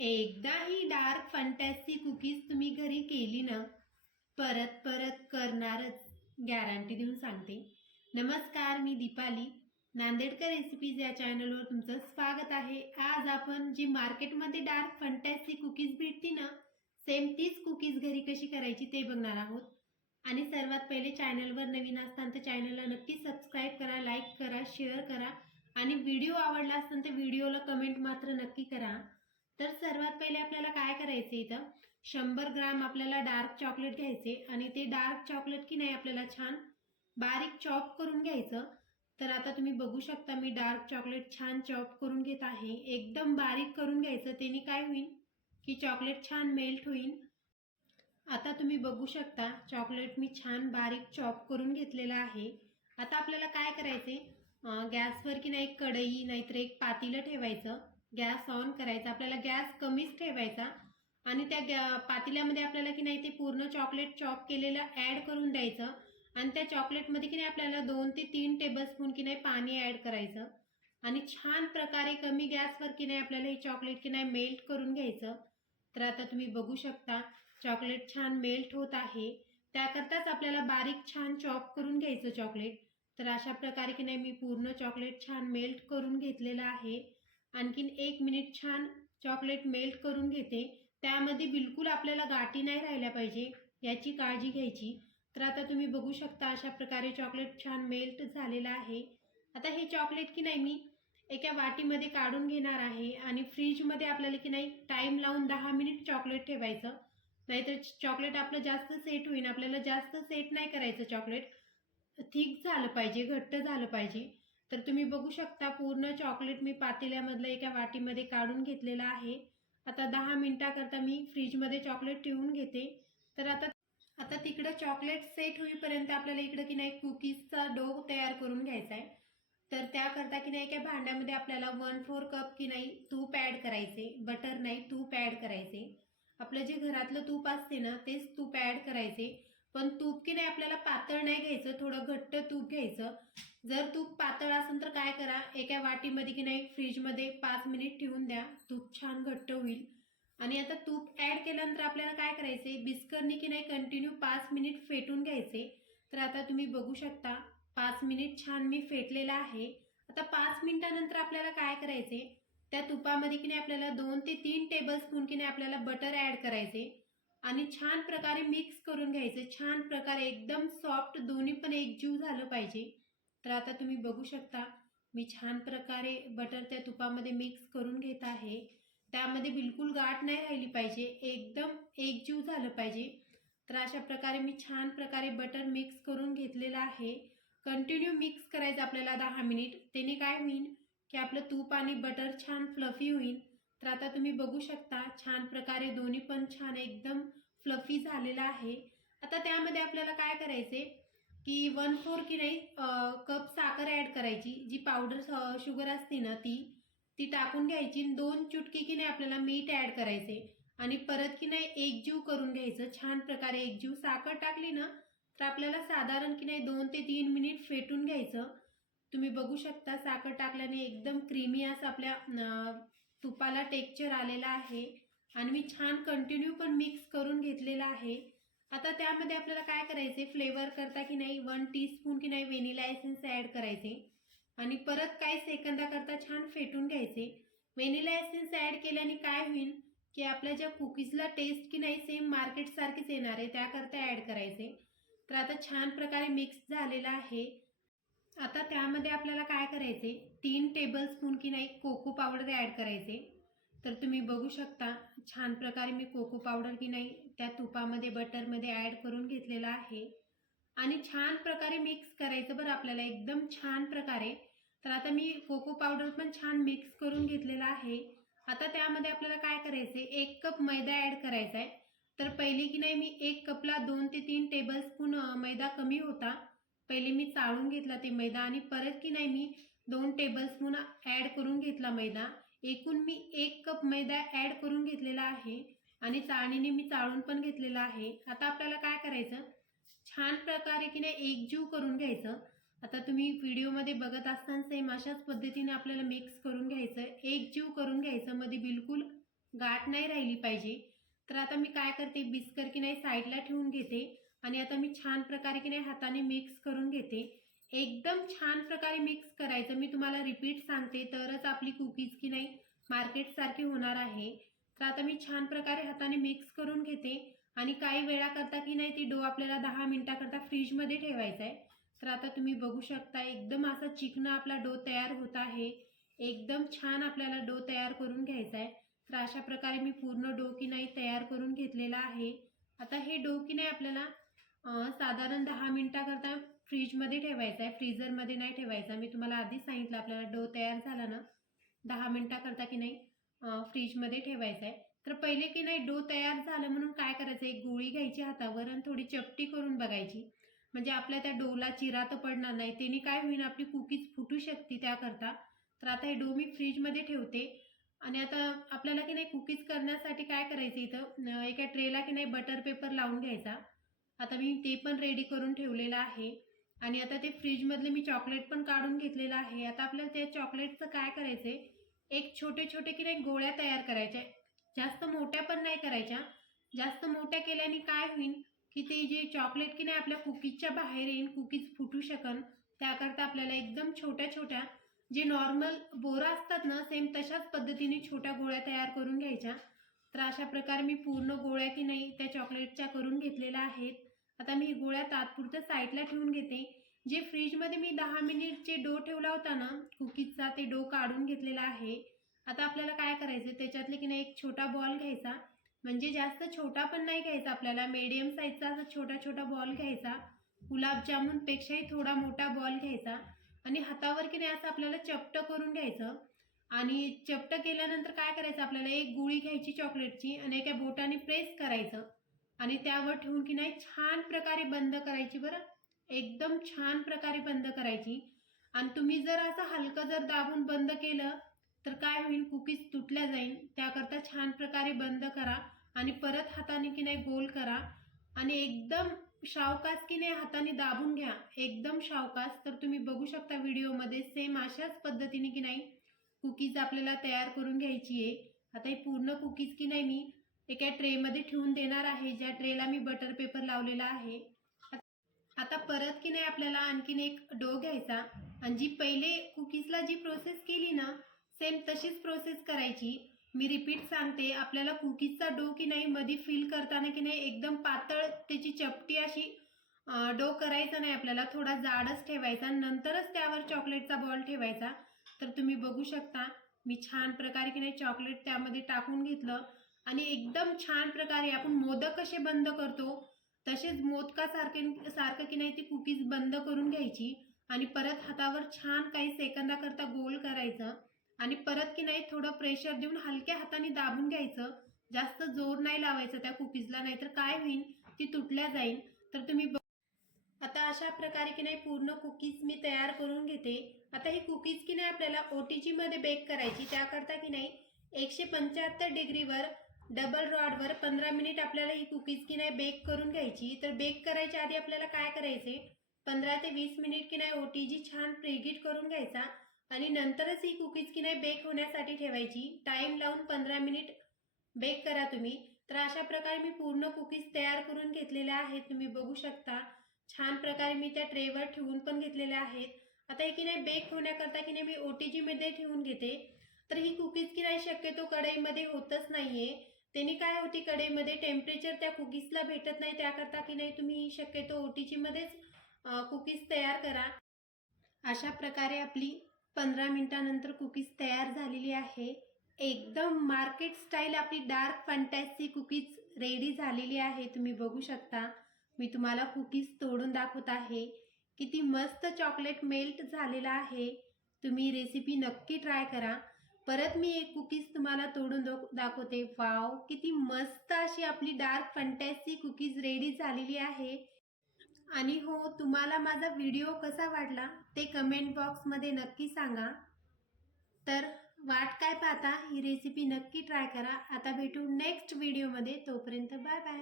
एकदा ही dark फंटॅसी cookies तुम्ही घरी केली ना, परत परत करणारच, गॅरंटी देऊन सांगते. नमस्कार, मी दीपाली, नांदेडकर रेसिपीज या चॅनलवर तुमचं स्वागत आहे. आज आपण जी मार्केटमध्ये डार्क फंटॅसी कुकीज भेटती ना, सेम तीच कुकीज घरी कशी करायची ते बघणार आहोत. आणि सर्वात पहिले चॅनलवर नवीन असताना तर चॅनलला नक्की सबस्क्राईब करा, लाईक करा, शेअर करा आणि व्हिडिओ आवडला असेल तर व्हिडिओला कमेंट मात्र नक्की करा. तर सर्वात पहिले आपल्याला काय करायचे, इथं 100 ग्राम आपल्याला डार्क चॉकलेट घ्यायचे आणि ते डार्क चॉकलेट की नाही आपल्याला छान बारीक चॉप करून घ्यायचं. तर आता तुम्ही बघू शकता मी डार्क चॉकलेट छान चॉप करून घेत आहे. एकदम बारीक करून घ्यायचं, त्याने काय होईल की चॉकलेट छान मेल्ट होईल. आता तुम्ही बघू शकता चॉकलेट मी छान बारीक चॉप करून घेतलेला आहे. आता आपल्याला काय करायचे, गॅसवर की नाही कढई नाहीतर एक पातेलं ठेवायचं, गॅस ऑन करायचा, आपल्याला गॅस कमीच ठेवायचा आणि त्या पातेल्यामध्ये आपल्याला की नाही ते पूर्ण चॉकलेट चॉप केलेलं ॲड करून द्यायचं आणि त्या चॉकलेटमध्ये की नाही आपल्याला 2 ते 3 टेबलस्पून की नाही पाणी ॲड करायचं आणि छान प्रकारे कमी गॅसवर की नाही आपल्याला हे चॉकलेट की नाही मेल्ट करून घ्यायचं. तर आता तुम्ही बघू शकता चॉकलेट छान मेल्ट होत आहे. त्याकरताच आपल्याला बारीक छान चॉप करून घ्यायचं चॉकलेट. तर अशा प्रकारे की नाही मी पूर्ण चॉकलेट छान मेल्ट करून घेतलेलं आहे. आणखीन 1 मिनिट छान चॉकलेट मेल्ट करून घेते. त्यामध्ये बिलकुल आपल्याला गाठी नाही राहिल्या पाहिजे, याची काळजी घ्यायची. तर आता तुम्ही बघू शकता अशा प्रकारे चॉकलेट छान मेल्ट झालेलं आहे. आता हे चॉकलेट की नाही मी एका वाटीमध्ये काढून घेणार आहे आणि फ्रीजमध्ये आपल्याला की नाही टाईम लावून 10 मिनिट चॉकलेट ठेवायचं, नाहीतर चॉकलेट आपलं जास्त सेट होईल. आपल्याला जास्त सेट नाही करायचं, चॉकलेट थिक झालं पाहिजे, घट्ट झालं पाहिजे. तर तुम्ही बघू शकता पूर्ण चॉकलेट मी पातेल्यामधलं एका वाटीमध्ये काढून घेतलेलं आहे. आता 10 मिनिटाकरता मी फ्रीजमध्ये चॉकलेट ठेवून घेते. तर आता तिकडं चॉकलेट सेट होईपर्यंत आपल्याला इकडं की नाही कुकीजचा डो तयार करून घ्यायचा आहे. तर त्याकरता की नाही एका भांड्यामध्ये आपल्याला 1/4 कप की नाही तूप ॲड करायचे, बटर नाही तूप ॲड करायचे. आपलं जे घरातलं तूप असते ना तेच तूप ॲड करायचे. पण तूप की नाही आपल्याला पातळ नाही घ्यायचं, थोडं घट्ट तूप घ्यायचं. जर तूप पातळ असेल तर काय करा, एका वाटीमध्ये की नाही फ्रीजमध्ये 5 मिनिट ठेवून द्या, तूप छान घट्ट होईल. आणि आता तूप ॲड केल्यानंतर आपल्याला काय करायचे, बिस्करनी की नाही कंटिन्यू 5 मिनिट फेटून घ्यायचे. तर आता तुम्ही बघू शकता 5 मिनिट छान मी फेटलेला आहे. आता 5 मिनिटानंतर आपल्याला काय करायचे, त्या तुपामध्ये की नाही आपल्याला 2 ते 3 टेबलस्पून की नाही आपल्याला बटर ॲड करायचे आणि छान प्रकारे मिक्स करून घ्यायचे. छान प्रकारे एकदम सॉफ्ट, दोन्ही पण एकजीव झालं पाहिजे. तर आता तुम्ही बघू शकता मी छान प्रकारे बटर त्या तुपामध्ये मिक्स करून घेत आहे. त्यामध्ये बिलकुल गाठ नाही राहिली पाहिजे, एकदम एकजीव झालं पाहिजे. तर अशा प्रकारे मी छान प्रकारे बटर मिक्स करून घेतलेलं आहे. कंटिन्यू मिक्स करायचं आपल्याला 10 मिनिट. त्याने काय होईल की आपलं तूप आणि बटर छान फ्लफी होईल. तर आता तुम्ही बघू शकता छान प्रकारे दोन्ही पण छान एकदम फ्लफी झालेला आहे. आता त्यामध्ये आपल्याला काय करायचे की 1/4 की नाही कप साखर ॲड करायची, जी पावडर शुगर असते ना ती ती टाकून घ्यायची. 2 चुटकी की नाही आपल्याला मीठ ॲड करायचे आणि परत की नाही एकजीव करून घ्यायचं छान प्रकारे एकजीव. साखर टाकली ना तर आपल्याला साधारण की नाही 2 ते 3 मिनिट फेटून घ्यायचं. तुम्ही बघू शकता साखर टाकल्याने एकदम क्रीमी असं आपल्या तुपाला टेक्स्चर आलेला आहे आणि मी छान कंटिन्यू पण मिक्स करून घेतलेला आहे. आता त्यामध्ये आपल्याला काय करायचे, फ्लेवर करता की नाही 1 टीस्पून की नाही व्हॅनिला एसेन्स ॲड करायचे आणि परत काही सेकंदाकरता छान फेटून घ्यायचे. व्हॅनिला एसेन्स ॲड केल्याने काय होईल की आपल्या ज्या कुकीजला टेस्ट की नाही सेम मार्केटसारखीच येणार आहे, त्याकरता ॲड करायचे. तर आता छान प्रकारे मिक्स झालेला आहे. आता त्यामध्ये आपल्याला काय करायचे, 3 टेबलस्पून की नाही कोको पावडर ॲड करायचे. तर तुम्ही बघू शकता छान प्रकारे मी कोको पावडर की नाही त्या तुपामध्ये बटरमध्ये ॲड करून घेतलेला आहे आणि छान प्रकारे मिक्स करायचं बरं आपल्याला एकदम छान प्रकारे. तर आता मी कोको पावडर पण छान मिक्स करून घेतलेला आहे. आता त्यामध्ये आपल्याला काय करायचे, 1 कप मैदा ॲड करायचा आहे. तर पहिले की नाही मी 1 कपला 2 ते 3 टेबलस्पून मैदा कमी होता, पहिले मी चाळून घेतला ते मैदा आणि परत की नाही मी 2 टेबलस्पून ॲड करून घेतला मैदा. एकूण मी 1 कप मैदा ॲड करून घेतलेला आहे आणि चाळणीने मी चाळून पण घेतलेला आहे. आता आपल्याला काय करायचं, छान प्रकारे की नाही एकजीव करून घ्यायचं. आता तुम्ही व्हिडिओमध्ये बघत असताना सेम अशाच पद्धतीने आपल्याला मिक्स करून घ्यायचं, एकजीव करून घ्यायचं, मध्ये बिलकुल गाठ नाही राहिली पाहिजे. तर आता मी काय करते, बिस्कर की नाही साईडला ठेवून घेते आणि आता मी छान प्रकारे की नाही हाताने मिक्स करून घेते. एकदम छान प्रकारे मिक्स करायचं. मी तुम्हाला रिपीट सांगते, तरच आपली कुकीज की नाही मार्केटसारखी होणार आहे. तर आता मी छान प्रकारे हाताने मिक्स करून घेते आणि काही वेळा करता की नाही ती डो आपल्याला 10 मिनिटाकरता फ्रीजमध्ये ठेवायचा आहे. तर आता तुम्ही बघू शकता, एकदम असा चिकना आपला डो तयार होत आहे. एकदम छान आपल्याला डो तयार करून घ्यायचा आहे. तर अशा प्रकारे मी पूर्ण डो की नाही तयार करून घेतलेला आहे. आता हे डो की नाही आपल्याला साधारण 10 मिनिटाकरता फ्रीजमध्ये ठेवायचा आहे, फ्रीझरमध्ये नाही ठेवायचा. मी तुम्हाला आधीच सांगितलं, आपल्याला डो तयार झाला ना 10 मिनिटाकरता की नाही फ्रीजमध्ये ठेवायचा आहे. तर पहिले की नाही डो तयार झालं म्हणून काय करायचं, एक गोळी घ्यायची हातावर आणि थोडी चपटी करून बघायची, म्हणजे आपल्या त्या डोला चिरा तर पडणार नाही. त्याने काय होईल, आपली कुकीज फुटू शकते त्याकरता. तर आता हे डो मी फ्रीजमध्ये ठेवते आणि आता आपल्याला की नाही कुकीज करण्यासाठी काय करायचं, इथं एका ट्रेला की नाही बटर पेपर लावून घ्यायचा. आता मी ते पण रेडी करून ठेवलेलं आहे आणि आता ते फ्रीजमधले मी चॉकलेट पण काढून घेतलेलं आहे. आता आपल्याला त्या चॉकलेटचं काय करायचंय, एक छोटे छोटे की नाही गोळ्या तयार करायच्या. जास्त मोठ्या पण नाही करायच्या. जास्त मोठ्या केल्याने काय होईल की ते जे चॉकलेट की नाही आपल्या कुकीजच्या बाहेर येईल, कुकीज फुटू शकन. त्याकरता आपल्याला एकदम छोट्या छोट्या, जे नॉर्मल बोरं असतात ना, सेम तशाच पद्धतीने छोट्या गोळ्या तयार करून घ्यायच्या. तर अशा प्रकारे मी पूर्ण गोळ्या की नाही त्या चॉकलेटच्या करून घेतलेल्या आहेत. आता मी गोळ्या तात्पुरत्या साईडला ठेवून घेते. जे फ्रीजमध्ये मी 10 मिनिट जे डो ठेवला होता ना कुकीजचा, ते डो काढून घेतलेला आहे. आता आपल्याला काय करायचं, त्याच्यातले की नाही एक छोटा बॉल घ्यायचा, म्हणजे जास्त छोटा पण नाही घ्यायचा, आपल्याला मीडियम साईजचा असा छोटा छोटा बॉल घ्यायचा. गुलाबजामुनपेक्षाही थोडा मोठा बॉल घ्यायचा आणि हातावर की नाही असं आपल्याला चपटं करून घ्यायचं. आणि चपटं केल्यानंतर काय करायचं, आपल्याला एक गुळी घ्यायची चॉकलेटची आणि एका बोटाने प्रेस करायचं आणि त्यावर ठेवून की नाही छान प्रकारे बंद करायची. बरं, एकदम छान प्रकारे बंद करायची. आणि तुम्ही जर असं हलकं जर दाबून बंद केलं तर काय होईल, कुकीज तुटल्या जाईल. त्याकरता छान प्रकारे बंद करा आणि परत हाताने की नाही गोल करा आणि एकदम सावकाश की नाही हाताने दाबून घ्या, एकदम सावकाश. तर तुम्ही बघू शकता व्हिडिओमध्ये, सेम अशाच पद्धतीने की नाही कुकीज आपल्याला तयार करून घ्यायची आहे. आता ही पूर्ण कुकीज की नाही मी एका ट्रेमध्ये ठेवून देणार आहे, ज्या ट्रेला मी बटर पेपर लावलेला आहे. आता परत की नाही आपल्याला आणखीन एक डो घ्यायचा आणि जी पहिले कुकीजला जी प्रोसेस केली ना, सेम तशीच प्रोसेस करायची. मी रिपीट सांगते, आपल्याला कुकीजचा डो की नाही मध्ये फिल करताना की नाही एकदम पातळ त्याची चपटी अशी डो करायचा नाही, आपल्याला थोडा जाडच ठेवायचा, नंतरच त्यावर चॉकलेटचा बॉल ठेवायचा. तर तुम्ही बघू शकता, मी छान प्रकारे की नाही चॉकलेट त्यामध्ये टाकून घेतलं आणि एकदम छान प्रकारे आपण मोदक कसे बंद करतो तसेच सारखं की नाही ती कुकीज बंद करून घ्यायची आणि परत हातावर छान काही सेकंदाकरता गोल करायचं आणि परत की नाही थोडं प्रेशर देऊन हलक्या हाताने दाबून घ्यायचं. जास्त जोर नाही लावायचं त्या कुकीजला, नाहीतर काय होईल, ती तुटल्या जाईल. तर तुम्ही आता अशा प्रकारे की नाही पूर्ण कुकीज मी तयार करून घेते. आता ही कुकीज की नाही आपल्याला OTG मध्ये बेक करायची. त्याकरता की नाही 175 डिग्रीवर डबल रॉडवर 15 मिनिट आपल्याला ही कुकीज की नाही बेक करून घ्यायची. तर बेक करायच्या आधी आपल्याला काय करायचे, 15 ते 20 मिनिट की नाही OTG छान प्रीहीट करून घ्यायचा आणि नंतरच ही कुकीज की नाही बेक होण्यासाठी ठेवायची. टाइम लावून 15 मिनिट बेक करा तुम्ही. तर अशा प्रकारे मी पूर्ण कुकीज तयार करून घेतलेल्या आहेत. तुम्ही बघू शकता, छान प्रकारे मी त्या ट्रेवर ठेवून पण घेतलेल्या आहेत. आता हे की नाही बेक होण्याकरता की नाही मी OTG मध्ये ठेवून घेते. तर ही कुकीज की नाही शक्यतो कढईमध्ये होतच नाहीये. त्याने काय होते, कढईमध्ये टेम्परेचर त्या कुकीजला भेटत नाही. त्याकरता की नाही तुम्ही शक्यतो OTG मध्येच कुकीज तयार करा. अशा प्रकारे आपली 15 मिनिटानंतर कुकीज तयार झालेली आहे. एकदम मार्केट स्टाईल आपली डार्क फंटॅसी कुकीज रेडी झालेली आहे. तुम्ही बघू शकता, मी तुम्हाला कुकीज तोडून दाखवत आहे. किती मस्त चॉकलेट मेल्ट झालेला आहे. तुम्ही रेसिपी नक्की ट्राय करा. परत मी एक कुकीज तुम्हाला तोडून दाखवते. वाव, किती मस्त अशी आपली डार्क फंटॅसी कुकीज रेडी झालेली आहे. आणि हो, तुम्हाला माझा व्हिडिओ कसा वाटला ते कमेंट बॉक्समध्ये नक्की सांगा. तर वाट काय पाहता, ही रेसिपी नक्की ट्राय करा. आता भेटू नेक्स्ट व्हिडिओमध्ये. तोपर्यंत बाय बाय.